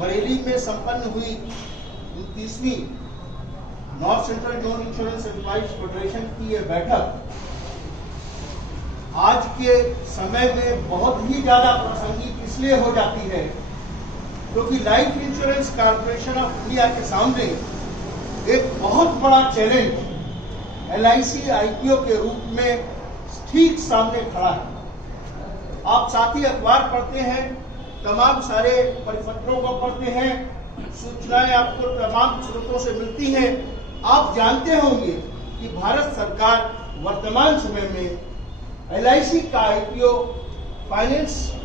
बरेली में संपन्न हुई 29वीं north central zone insurance employees federation की यह बैठक आज के समय में बहुत ही ज्यादा प्रासंगिक इसलिए हो जाती है क्योंकि life insurance corporation of India के सामने एक बहुत बड़ा चैलेंज LIC IPO के रूप में ठीक सामने खड़ा है। आप साथ ही अखबार पढ़ते हैं, तमाम सारे परिपत्रों को पढ़ते हैं, सूचनाएं आपको तमाम स्रोतों से मिलती हैं। आप जानते होंगे कि भारत सरकार वर्तमान समय में LIC का IPO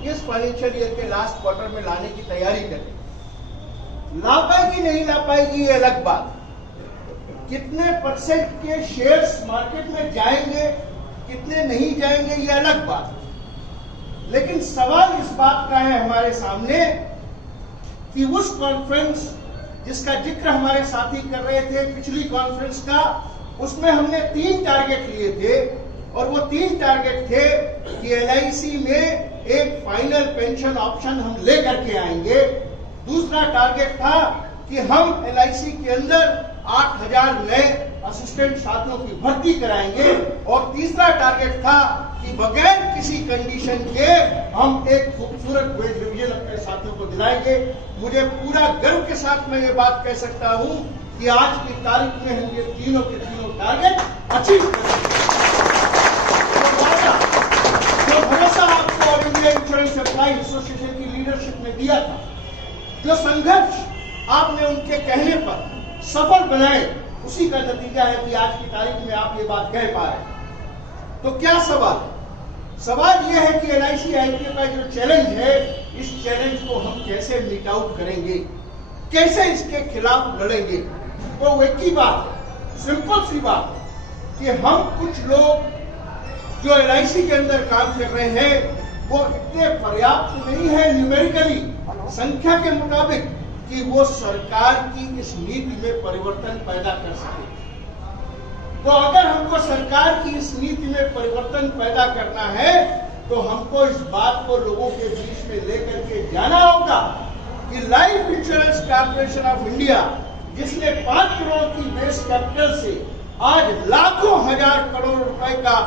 इस फाइनेंशियल ईयर के लास्ट क्वार्टर में लाने की तैयारी करे। ला पाएगी नहीं ला पाएगी ये अलग बात, कितने परसेंट के शेयर्स मार्केट में जाएंगे कितने नहीं जाएंगे ये अलग बात, लेकिन सवाल इस बात का है हमारे सामने कि उस कॉन्फ्रेंस जिसका जिक्र हमारे साथी कर रहे थे पिछली कॉन्फ्रेंस का, उसमें हमने 3 टारगेट लिए थे और वो 3 टारगेट थे कि LIC में एक फाइनल पेंशन ऑप्शन हम लेकर के आएंगे। दूसरा टारगेट था कि हम LIC के अंदर 8000 नए असिस्टेंट छात्रों की भर्ती कराएंगे और तीसरा टारगेट था कि बगैर किसी कंडीशन के हम एक खूबसूरत वेज रिवीजन अपने साथियों को दिलाएंगे। मुझे पूरा गर्व के साथ मैं ये बात कह सकता हूं कि आज की तारीख में हम ये तीनों के तीनों टारगेट अचीव करेंगे। जो भरोसा आपको all India insurance employees association की लीडरशिप ने दिया था, जो संघर्ष आपने उनके कहने पर सफल बनाए, उसी का नतीजा है कि आज की तारीख में आप ये बात कह पा रहे हैं। तो क्या सवाल है? सवाल यह है कि LIC IPO का जो चैलेंज है, इस चैलेंज को हम कैसे मीट आउट करेंगे, कैसे इसके खिलाफ लड़ेंगे। तो एक ही बात है, सिंपल सी बात है कि हम कुछ लोग जो LIC के अंदर काम कर रहे हैं वो इतने पर्याप्त नहीं है न्यूमेरिकली, संख्या के मुताबिक, कि वो सरकार की इस नीति में परिवर्तन पैदा कर सके। तो अगर हमको सरकार की इस नीति में परिवर्तन पैदा करना है तो हमको इस बात को लोगों के बीच में लेकर के जाना होगा कि life insurance corporation of India, जिसने 5 करोड़ की बेस कैपिटल से आज लाखों हजार करोड़ रुपए का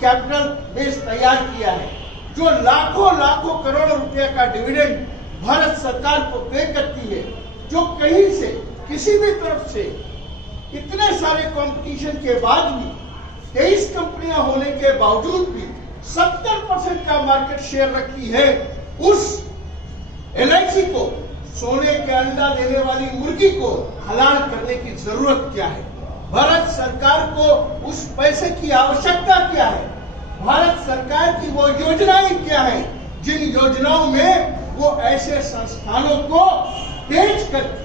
कैपिटल बेस तैयार किया है, जो लाखों करोड़ रुपए का डिविडेंड भारत सरकार को पे करती है, जो कहीं से किसी भी तरफ से इतने सारे कंपटीशन के बाद भी 23 कंपनियां होने के बावजूद भी 70% का मार्केट शेयर रखी है, उस LIC को सोने के अंडा देने वाली मुर्गी को हलाल करने की जरूरत क्या है? भारत सरकार को उस पैसे की आवश्यकता क्या है? भारत सरकार की वो योजनाएं क्या है जिन योजनाओं में वो ऐसे संस्थानों को बेच करके,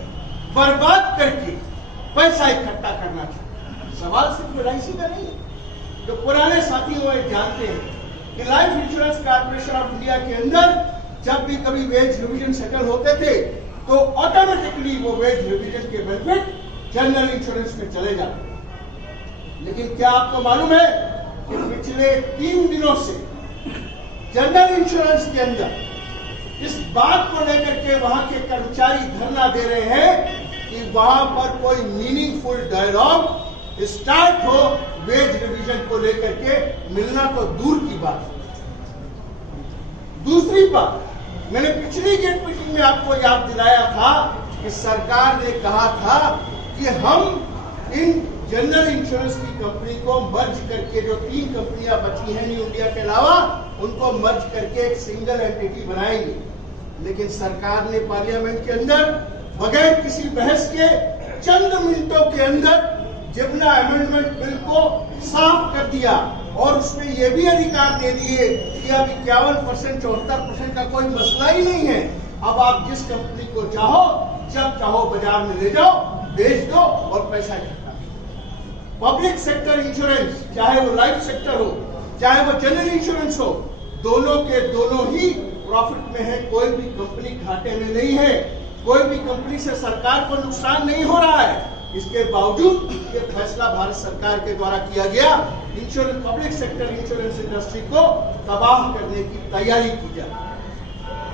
बर्बाद करके पैसा इकट्ठा करना चाहिए। सवाल सिर्फ LIC का नहीं है। जो पुराने साथी वो जानते हैं कि life insurance corporation of India के अंदर जब भी कभी वेज रिवीजन सेटल होते थे तो ऑटोमेटिकली वो वेज रिवीजन के बेनिफिट जनरल इंश्योरेंस में चले जाते। लेकिन क्या आपको मालूम है कि पिछले 3 दिनों से जनरल इंश्योरेंस के अंदर इस बात को लेकर के वहां के कर्मचारी धरना दे रहे हैं कि वहां पर कोई मीनिंगफुल डायलॉग स्टार्ट हो वेज रिवीजन को लेकर के, मिलना तो दूर की बात है। दूसरी बात, मैंने पिछली गेट मीटिंग में आपको याद दिलाया था कि सरकार ने कहा था कि हम इन जनरल इंश्योरेंस की कंपनी को मर्ज करके, जो 3 कंपनियां बची हैं न्यू इंडिया के अलावा, उनको मर्ज करके एक सिंगल एंटिटी बनाएंगे। लेकिन सरकार ने पार्लियामेंट के अंदर बगैर किसी बहस के चंद मिनटों के अंदर जिब्ना अमेंडमेंट बिल को साफ कर दिया और उसमें यह भी अधिकार दे दिए कि अब 51% 74% का कोई मसला ही नहीं है। अब आप जिस कंपनी को चाहो जब चाहो बाजार में ले जाओ, बेच दो और पैसा इकट्ठा। पब्लिक सेक्टर इंश्योरेंस, चाहे वो लाइफ सेक्टर हो चाहे वो जनरल इंश्योरेंस हो, दोनों के दोनों ही प्रॉफिट में है। कोई भी कंपनी घाटे में नहीं है, कोई भी कंपनी से सरकार को नुकसान नहीं हो रहा है। इसके बावजूद ये फैसला भारत सरकार के द्वारा किया गया, insurance public sector insurance industry को तबाह करने की तैयारी की जाए।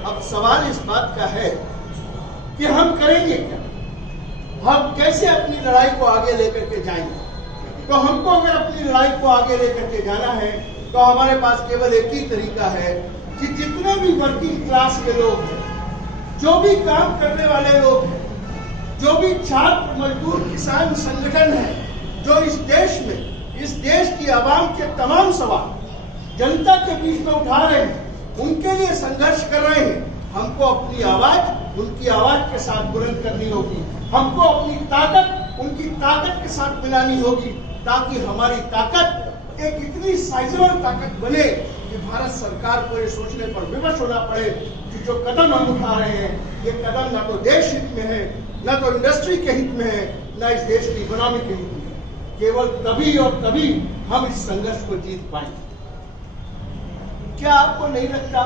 अब सवाल इस बात का है कि हम करेंगे क्या, हम कैसे अपनी लड़ाई को आगे लेकर के जाएंगे। तो हमको अगर अपनी लड़ाई को आगे लेकर के जाना है तो हमारे पास केवल एक ही तरीका है कि जितने भी वर्किंग क्लास के लोग हैं, जो भी काम करने वाले लोग हैं, जो भी छात्र मजदूर किसान संगठन है, जो इस देश में, इस देश की आवाम के तमाम सवाल जनता के बीच में उठा रहे हैं, उनके लिए संघर्ष कर रहे हैं, हमको अपनी आवाज उनकी आवाज के साथ बुलंद करनी होगी। हमको अपनी ताकत उनकी ताकत के साथ मिलानी होगी, ताकि हमारी ताकत एक इतनी साइजेबल ताकत बने कि भारत सरकार को ये सोचने पर विवश होना पड़े कि जो कदम हम उठा रहे हैं, ये कदम ना तो देश हित में है, ना तो इंडस्ट्री के हित में है, ना इस देश की इकोनॉमी के हित में है। केवल तभी और तभी हम इस संघर्ष को जीत पाएंगे। क्या आपको नहीं लगता,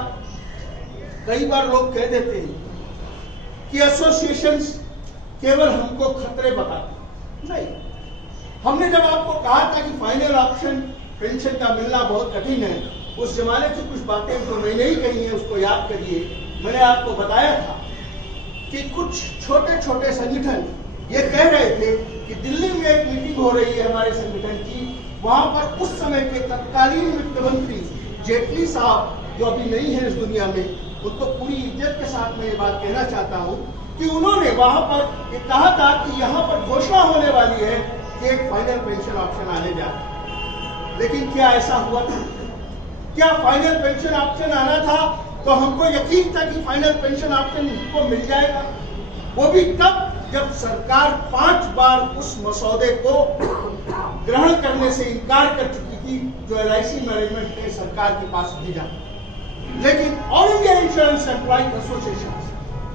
कई बार लोग कह देते हैं कि एसोसिएशंस केवल हमको खतरे बताते। नहीं, हमने जब आपको कहा था कि फाइनल ऑप्शन पेंशन का मिलना बहुत कठिन है, उस जमाने की कुछ बातें जो मैंने ही कही हैं उसको याद करिए। मैंने आपको बताया था कि कुछ छोटे छोटे संगठन ये कह रहे थे कि दिल्ली में एक मीटिंग हो रही है हमारे संगठन की, वहां पर उस समय के तत्कालीन वित्त मंत्री जेटली साहब, जो अभी नहीं है इस दुनिया में, उनको पूरी इज्जत के साथ मैं ये बात कहना चाहता हूँ कि उन्होंने वहां पर ये कहा था कि यहाँ पर घोषणा होने वाली है कि एक फाइनल पेंशन ऑप्शन आने जा रहा है। लेकिन क्या ऐसा हुआ था? क्या फाइनल पेंशन ऑप्शन आना था तो हमको यकीन था कि फाइनल पेंशन ऑप्शन को मिल जाएगा? वो भी तब जब सरकार 5 बार उस मसौदे को ग्रहण करने से इनकार कर चुकी थी जो LIC मैनेजमेंट ने सरकार के पास भेजा। लेकिन all India insurance employees association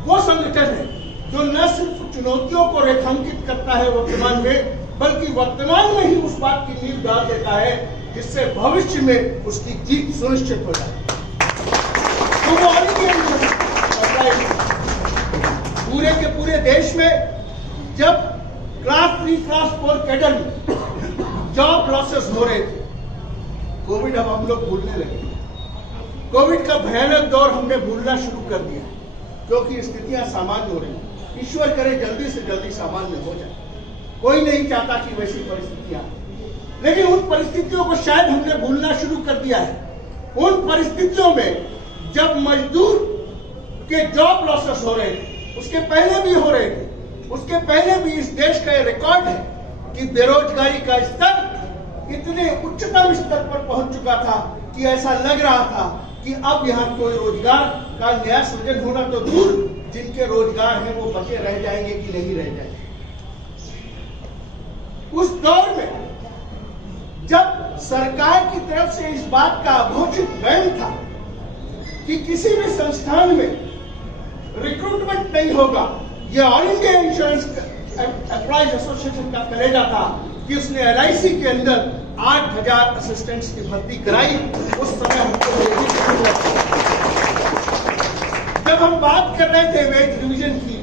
वो संगठन है जो न सिर्फ चुनौतियों को रेखांकित करता है वर्तमान में, बल्कि वर्तमान में ही उस बात की नींव डाल देता है जिससे भविष्य में उसकी जीत सुनिश्चित हो जाए। तो वो ऑल इंडिया इंश्योरेंस पूरे के पूरे देश में जब क्लास 3, क्लास 4 कैडर में जॉब लॉसेस हो रहे थे, कोविड अब हम लोग भूलने लगे। कोविड का भयानक दौर हमने भूलना शुरू कर दिया क्योंकि स्थितियां सामान्य हो रही हैं। ईश्वर करे जल्दी से जल्दी सामान्य हो जाए, कोई नहीं चाहता कि वैसी परिस्थितियां, लेकिन उन परिस्थितियों को शायद हमने भूलना शुरू कर दिया है। उन परिस्थितियों में जब मजदूर के जॉब लॉसेस हो रहे थे, उसके पहले भी हो रहे थे, उसके पहले भी इस देश का रिकॉर्ड है कि बेरोजगारी का स्तर इतने उच्चतम स्तर पर पहुंच चुका था कि ऐसा लग रहा था कि अब यहाँ कोई रोजगार का नया सृजन होना तो दूर, जिनके रोजगार हैं वो बचे रह जाएंगे कि नहीं रह जाएंगे। उस दौर में जब सरकार की तरफ से इस बात का अघोषित बैन था कि किसी भी संस्थान में रिक्रूटमेंट नहीं होगा, यह all India insurance employees association का कलेजा था कि उसने LIC के अंदर 8,000 असिस्टेंट्स की भर्ती कराई। उस समय हमको जब हम बात कर रहे थे वेज रिवीजन की,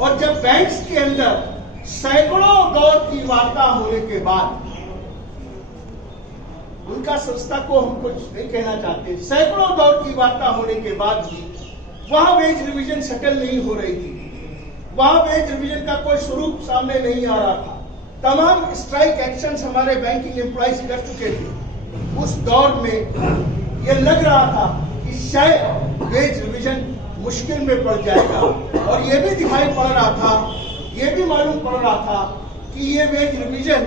और जब बैंक्स के अंदर सैकड़ों दौर की वार्ता होने के बाद, उनका संस्था को हम कुछ नहीं कहना चाहते, सैकड़ों दौर की वार्ता होने के बाद भी वहां वेज रिवीजन सेटल नहीं हो रही थी, वहां वेज रिवीजन का कोई स्वरूप सामने नहीं आ रहा था। तमाम स्ट्राइक एक्शंस हमारे बैंकिंग एम्प्लॉइज कर चुके थे। उस दौर में यह लग रहा था कि शायद वेज रिवीजन मुश्किल में पड़ जाएगा, और यह भी दिखाई पड़ रहा था, यह भी मालूम पड़ रहा था कि यह वेज रिवीजन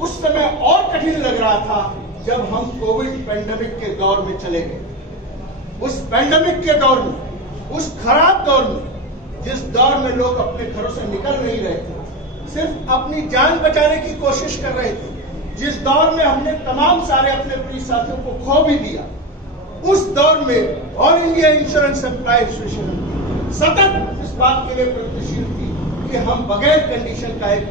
उस समय और कठिन लग रहा था जब हम कोविड पैंडेमिक के दौर में चले गए। उस पैंडेमिक के दौर में, उस खराब दौर में, जिस दौर में लोग अपने घरों से निकल नहीं रहे थे, सिर्फ अपनी जान बचाने की कोशिश कर रहे थे, जिस दौर में हमने तमाम सारे अपने प्रिय साथियों को खो भी दिया, उस दौर में all India insurance employees association सतत इस बात के लिए प्रयत्नशील थी कि हम बगैर कंडीशन का एक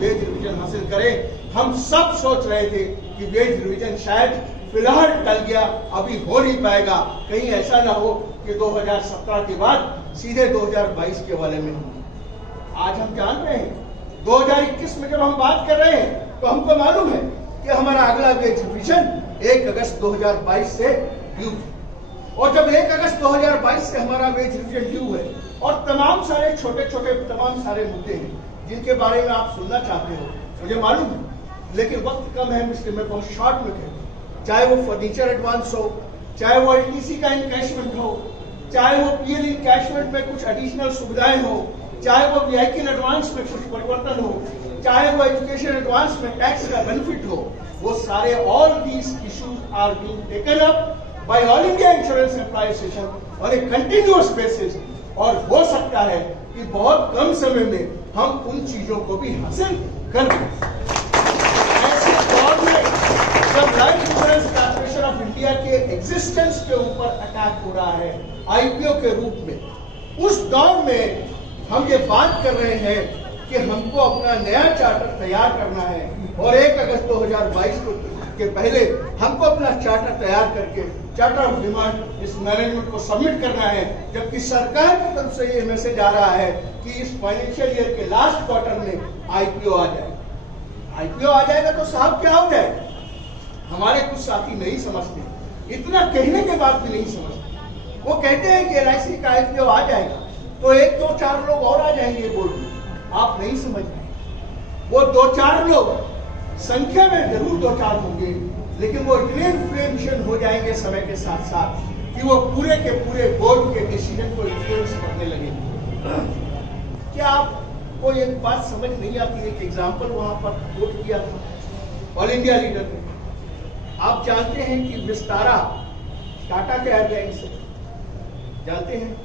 वेज रिवीजन हासिल करें। हम सब सोच रहे थे कि वेज रिवीजन शायद फिलहाल टल गया, अभी हो नहीं पाएगा, कहीं ऐसा ना हो कि 2017 के बाद सीधे 2022 के वाले में होंगे। आज हम जान रहे हैं 2021 में जब हम बात कर रहे हैं तो हमको मालूम है कि हमारा अगला वेज रिवीजन 1 अगस्त 2022 से ड्यू। और जब 1 अगस्त 2022 से हमारा वेज रिविजन ड्यू है और तमाम सारे छोटे छोटे तमाम सारे मुद्दे हैं जिनके बारे में आप सुनना चाहते हो, मुझे मालूम है, लेकिन वक्त कम है, इसलिए मैं बहुत शॉर्ट में कहूँ। चाहे वो फर्नीचर एडवांस हो, चाहे वो एलटीसी का इनकैशमेंट हो, चाहे वो पीएल इनकैशमेंट में कुछ एडिशनल सुविधाएं हो, चाहे वो व्हीकल एडवांस में कुछ परिवर्तन हो, चाहे वो एजुकेशन एडवांस में टैक्स का बेनिफिट हो, वो सारे all these issues are being taken up by all India insurance employee association on a continuous basis. और हो सकता है कि बहुत कम समय में हम उन चीजों को भी हासिल कर लें। ऐसे दौर में जब life insurance corporation of India के एग्जिस्टेंस के ऊपर अटैक हो रहा है आईपीओ के रूप में, उस दौर में हम ये बात कर रहे हैं कि हमको अपना नया चार्टर तैयार करना है और 1 अगस्त 2022 के पहले हमको अपना चार्टर तैयार करके चार्टर ऑफ डिमांड इस मैनेजमेंट को सबमिट करना है। जबकि सरकार की तरफ से ये मैसेज आ रहा है कि इस फाइनेंशियल ईयर के लास्ट क्वार्टर में आईपीओ आ जाएगा। आईपीओ आ जाएगा तो साहब क्या हो जाएगा? हमारे कुछ साथी नहीं समझते, इतना कहने के बाद भी नहीं समझते। वो कहते हैं कि एलआईसी का आईपीओ आ जाएगा तो 1, 2, 4 लोग और आ जाएंगे बोर्ड में। आप नहीं समझ रहे, वो 2-4 लोग संख्या में जरूर 2-4 होंगे, लेकिन वो इतने इन्फ्लुएंशियल हो जाएंगे समय के साथ साथ कि वो पूरे के पूरे बोर्ड के डिसीजन को इन्फ्लुएंस करने लगेंगे। क्या आपको एक बात समझ नहीं आती है? कि एग्जाम्पल वहां पर कोट किया था ऑल इंडिया लीडर ने। आप जानते हैं कि विस्तारा टाटा के एयरलाइंस है, जानते हैं?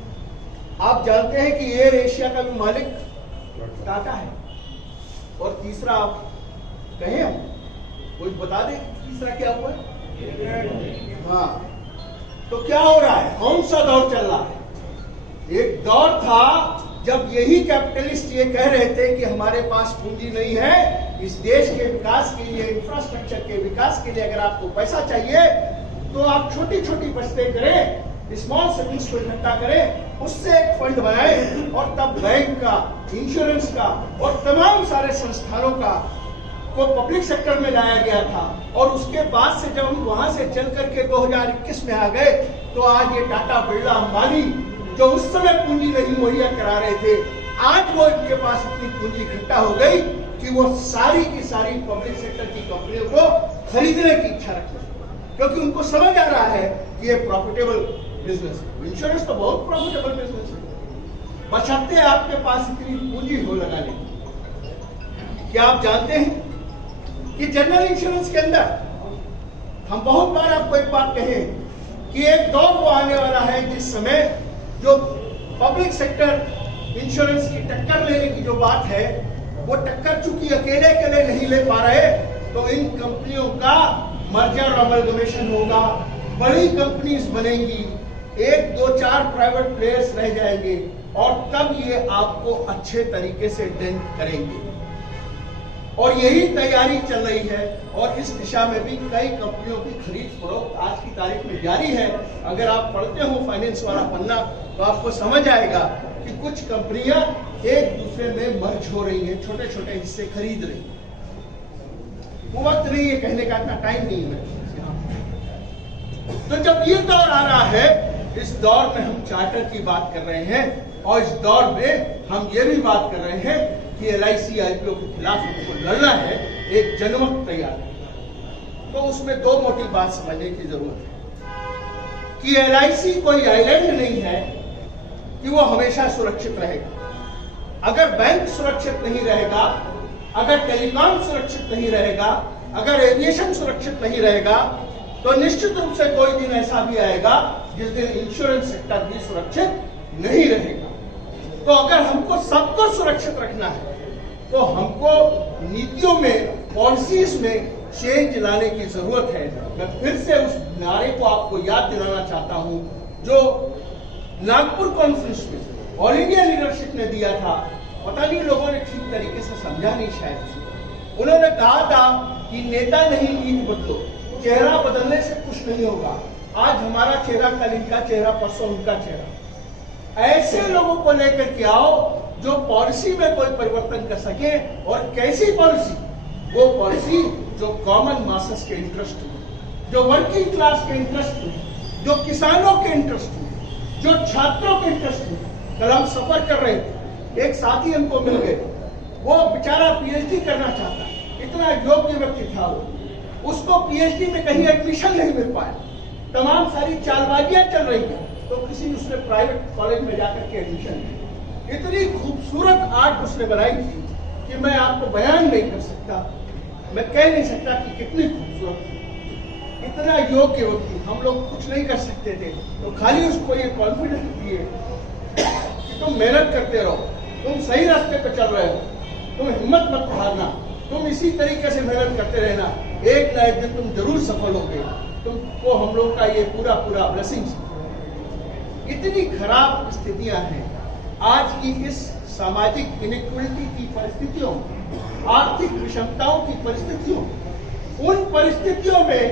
आप जानते हैं कि एयर एशिया का भी मालिक टाटा है। और तीसरा आप कहें, हम कोई बता दे तीसरा क्या हुआ? हाँ, तो क्या हो रहा है? कौन सा दौर चल रहा है? एक दौर था जब यही कैपिटलिस्ट ये कह रहे थे कि हमारे पास पूंजी नहीं है, इस देश के विकास के लिए, इंफ्रास्ट्रक्चर के विकास के लिए अगर आपको पैसा चाहिए तो आप छोटी छोटी बचतें करें, स्मॉल सेविंग्स को इकट्ठा करें, उससे एक फंड बनाएं। और तब बैंक का, इंश्योरेंस का और तमाम सारे संस्थानों का को पब्लिक सेक्टर में लाया गया था। और उसके बाद से जब हम वहां से चल करके 2021 में आ गए तो आज ये टाटा, बिरला, अंबानी जो उस समय पूंजी नहीं मुहैया करा रहे थे, आज वो इनके पास इतनी पूंजी इकट्ठा हो गई कि वो सारी की सारी पब्लिक सेक्टर की कंपनियों को खरीदने की इच्छा रखते हैं, क्योंकि उनको समझ आ रहा है कि ये प्रॉफिटेबल बिजनेस है। इंश्योरेंस तो बहुत प्रॉफिटेबल बिजनेस है, बशर्ते आपके पास इतनी पूंजी हो लगाने की। क्या आप जानते हैं कि जनरल इंश्योरेंस के अंदर हम बहुत बार आपको एक बात कहें कि एक दौर वो आने वाला है जिस समय जो पब्लिक सेक्टर इंश्योरेंस की टक्कर लेने की जो बात है, वो टक्कर चूंकि अकेले अकेले नहीं ले पा रहे, तो इन कंपनियों का मर्जर और अमलगमेशन होगा, बड़ी कंपनीज बनेंगी, 1, 2, 4 प्राइवेट प्लेयर्स रह जाएंगे और तब ये आपको अच्छे तरीके से डेंट करेंगे। और यही तैयारी चल रही है और इस दिशा में भी कई कंपनियों की खरीद फरोख्त आज की तारीख में जारी है। अगर आप पढ़ते हो फाइनेंस वाला पन्ना तो आपको समझ आएगा कि कुछ कंपनियां एक दूसरे में मर्ज हो रही हैं, छोटे छोटे हिस्से खरीद रही हैं। वो वक्त नहीं है कहने का, इतना टाइम नहीं है। तो जब ये दौर आ रहा है, इस दौर में हम चार्टर की बात कर रहे हैं और इस दौर में हम ये भी बात कर रहे हैं कि एलआईसी आईपीओ के खिलाफ हमको लड़ना है, एक जनमत तैयार है। तो उसमें 2 मोटी बात समझने की जरूरत है कि एलआईसी कोई आइलैंड नहीं है कि वो हमेशा सुरक्षित रहेगा। अगर बैंक सुरक्षित नहीं रहेगा, अगर टेलीकॉम सुरक्षित नहीं रहेगा, अगर एविएशन सुरक्षित नहीं रहेगा, तो निश्चित रूप से कोई दिन ऐसा भी आएगा जिस दिन इंश्योरेंस सेक्टर भी सुरक्षित नहीं रहेगा। तो अगर हमको सबको सुरक्षित रखना है तो हमको नीतियों में, पॉलिसीज में चेंज लाने की जरूरत है। मैं फिर से उस नारे को आपको याद दिलाना चाहता हूं जो नागपुर कॉन्फ्रेंस में ऑल इंडिया लीडरशिप ने दिया था। पता नहीं लोगों ने ठीक तरीके से समझा नहीं शायद। उन्होंने कहा था कि नेता नहीं नीति बदलो, चेहरा बदलने से कुछ नहीं होगा। आज हमारा चेहरा कल इनका चेहरा, परसों उनका चेहरा। ऐसे लोगों को लेकर के आओ जो पॉलिसी में कोई परिवर्तन कर सके। और कैसी पॉलिसी? वो पॉलिसी जो कॉमन मासेस के इंटरेस्ट में, जो वर्किंग क्लास के इंटरेस्ट में, जो किसानों के इंटरेस्ट में, जो छात्रों के इंटरेस्ट में। कल हम सफर कर रहे थे, एक साथी हमको मिल गए, वो बेचारा पीएचडी करना चाहता है, इतना योग्य व्यक्ति था वो, उसको पीएचडी में कहीं एडमिशन नहीं मिल पाया, तमाम सारी चालबाजियां चल रही हैं, तो किसी उसने प्राइवेट कॉलेज में जाकर के एडमिशन लिया। इतनी खूबसूरत आर्ट उसने बनाई थी कि मैं आपको बयान नहीं कर सकता, मैं कह नहीं सकता कि कितनी खूबसूरत थी। इतना योग्य व्यक्ति, हम लोग कुछ नहीं कर सकते थे, तो खाली उसको ये कॉन्फिडेंस दिए कि तुम मेहनत करते रहो, तुम सही रास्ते पर चल रहे हो, तुम हिम्मत मत हारना, तुम इसी तरीके से मेहनत करते रहना, एक ना एक दिन तुम जरूर सफल होगे। तुमको हम लोग का ये पूरा ब्लेसिंग्स। इतनी खराब स्थितियां हैं आज की इस सामाजिक इनइक्वालिटी की परिस्थितियों, आर्थिक विषमताओं की परिस्थितियों, उन परिस्थितियों में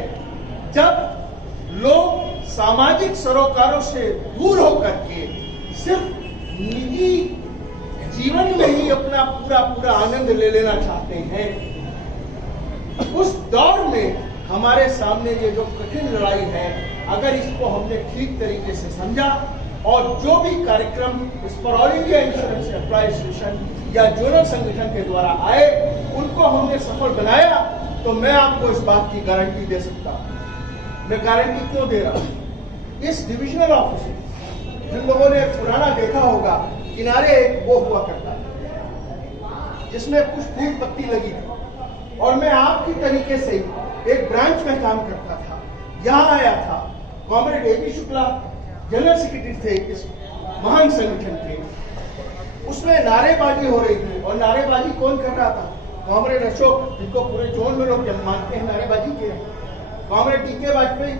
जब लोग सामाजिक सरोकारों से दूर होकर के सिर्फ निजी जीवन में ही अपना पूरा आनंद ले लेना चाहते हैं, उस दौर में हमारे सामने ये जो कठिन लड़ाई है, अगर इसको हमने ठीक तरीके से समझा और जो भी कार्यक्रम इस पर all India insurance employee association या जोनल संगठन के द्वारा आए, उनको हमने सफल बनाया, तो मैं आपको इस बात की गारंटी दे सकता हूं। मैं गारंटी क्यों दे रहा हूं? इस डिविजनल ऑफिस में जिन लोगों ने पुराना देखा होगा, किनारे एक वो हुआ करता है जिसमें कुछ फूल पत्ती लगी थी, और मैं आपकी तरीके से एक ब्रांच में काम करता था। यहाँ आया था comrade A B Shukla, general secretary थे इस महान संगठन के। उसमें नारेबाजी हो रही थी, और नारेबाजी कौन कर रहा था? कॉमरेड अशोक, जिनको पूरे जोन में लोग मानते हैं नारेबाजी के, कॉमरेड टीके वाजपेयी,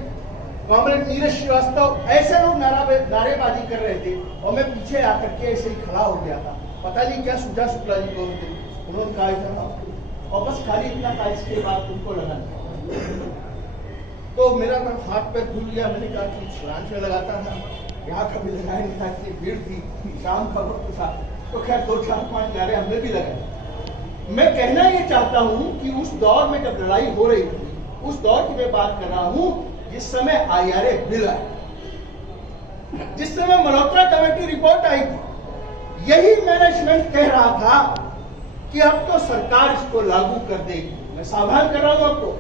कॉमरेड नीरज श्रीवास्तव, ऐसे लोग नारेबाजी कर रहे थे, और मैं पीछे आकर के ऐसे ही खड़ा हो गया था। पता नहीं क्या सुझा शुक्ला जी को उन्होंने कहा था, और बस खाली इतना था, इसके बाद उनको लगा तो मेरा तो हाथ पैर भूल गया। मैंने कहा कि ब्रांच में लगाता था, यहाँ कभी लगाया नहीं था, इतनी भीड़ थी, शाम का वक्त था, तो खैर 2, 4, 5 नारे हमने भी लगाए। मैं कहना ये चाहता हूँ कि उस दौर में जब लड़ाई हो रही थी, उस दौर की मैं बात कर रहा हूँ जिस समय IRA बिल आया, जिस समय मल्होत्रा कमेटी रिपोर्ट आई थी, यही मैनेजमेंट कह रहा था कि अब तो सरकार इसको लागू कर देगी। मैं सावधान कर रहा हूं आपको,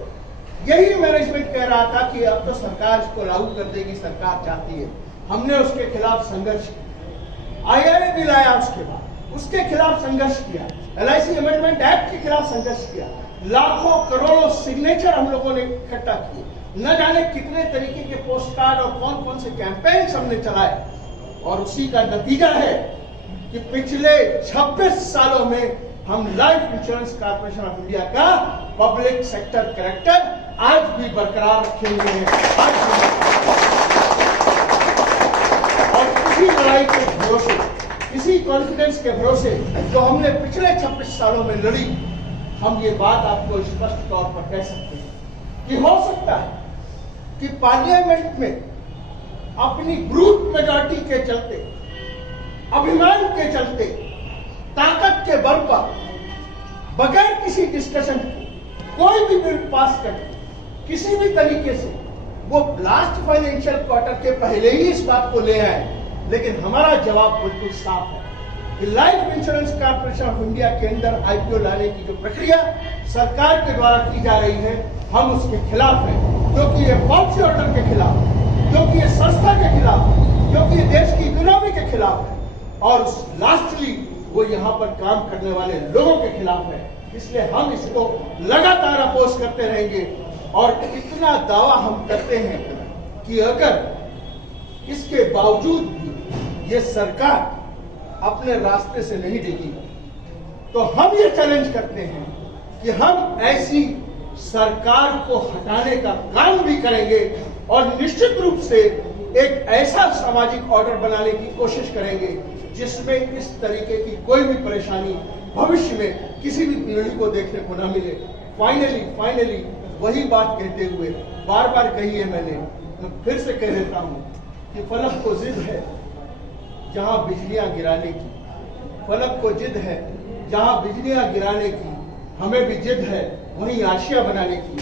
यही मैनेजमेंट कह रहा था कि अब तो सरकार इसको लागू कर देगी, सरकार चाहती है। हमने उसके खिलाफ संघर्ष किया, IRA बिल आया, उसके बाद उसके खिलाफ संघर्ष किया, LIC अमेंडमेंट एक्ट के खिलाफ संघर्ष किया, लाखों करोड़ों सिग्नेचर हम लोगों ने इकट्ठा किए, न जाने कितने तरीके के पोस्ट कार्ड और कौन कौन से कैंपेन्स हमने चलाए, और उसी का नतीजा है कि पिछले 26 सालों में हम life insurance corporation of India का पब्लिक सेक्टर कैरेक्टर आज भी बरकरार रखे हुए हैं। और इसी लड़ाई के भरोसे, इसी कॉन्फिडेंस के भरोसे जो हमने पिछले 26 सालों में लड़ी, हम ये बात आपको स्पष्ट तौर पर कह सकते हैं कि हो सकता है कि पार्लियामेंट में अपनी ब्रूट मेजॉरिटी के चलते, अभिमान के चलते, ताकत के बल पर, बगैर किसी डिस्कशन के कोई भी बिल पास कर किसी भी तरीके से, वो लास्ट फाइनेंशियल क्वार्टर के पहले ही इस बात को ले आए। लेकिन हमारा जवाब बिल्कुल साफ है कि life insurance corporation of India के अंदर IPO लाने की जो प्रक्रिया सरकार के द्वारा की जा रही है, हम उसके खिलाफ हैं, क्योंकि ये पॉलिसी ऑर्डर के खिलाफ है, क्योंकि ये संस्था के खिलाफ है, क्योंकि ये देश की इकोनॉमी के खिलाफ है, और लास्टली वो यहाँ पर काम करने वाले लोगों के खिलाफ है। इसलिए हम इसको लगातार अपोज करते रहेंगे, और इतना दावा हम करते हैं कि अगर इसके बावजूद भी ये सरकार अपने रास्ते से नहीं डिगी, तो हम ये चैलेंज करते हैं कि हम ऐसी सरकार को हटाने का काम भी करेंगे, और निश्चित रूप से एक ऐसा सामाजिक ऑर्डर बनाने की कोशिश करेंगे जिसमें इस तरीके की कोई भी परेशानी भविष्य में किसी भी पीढ़ी को देखने को न मिले। फाइनली वही बात कहते हुए, बार बार कही है मैंने, मैं फिर से कह देता हूं कि फलक को जिद है जहां बिजलियां गिराने की, फलक को जिद है जहां बिजलियां गिराने की, हमें भी जिद है वहीं आशिया बनाने की।